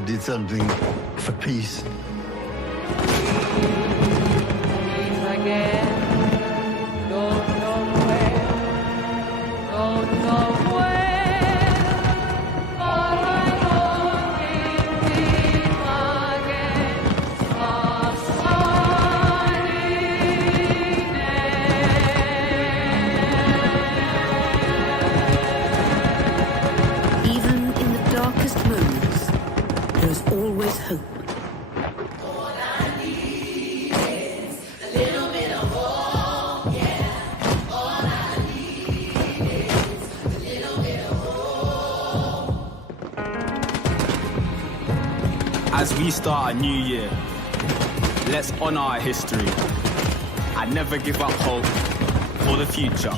did something for peace. Even in the darkest moments, there is always hope. As we start a new year, let's honor our history and never give up hope for the future.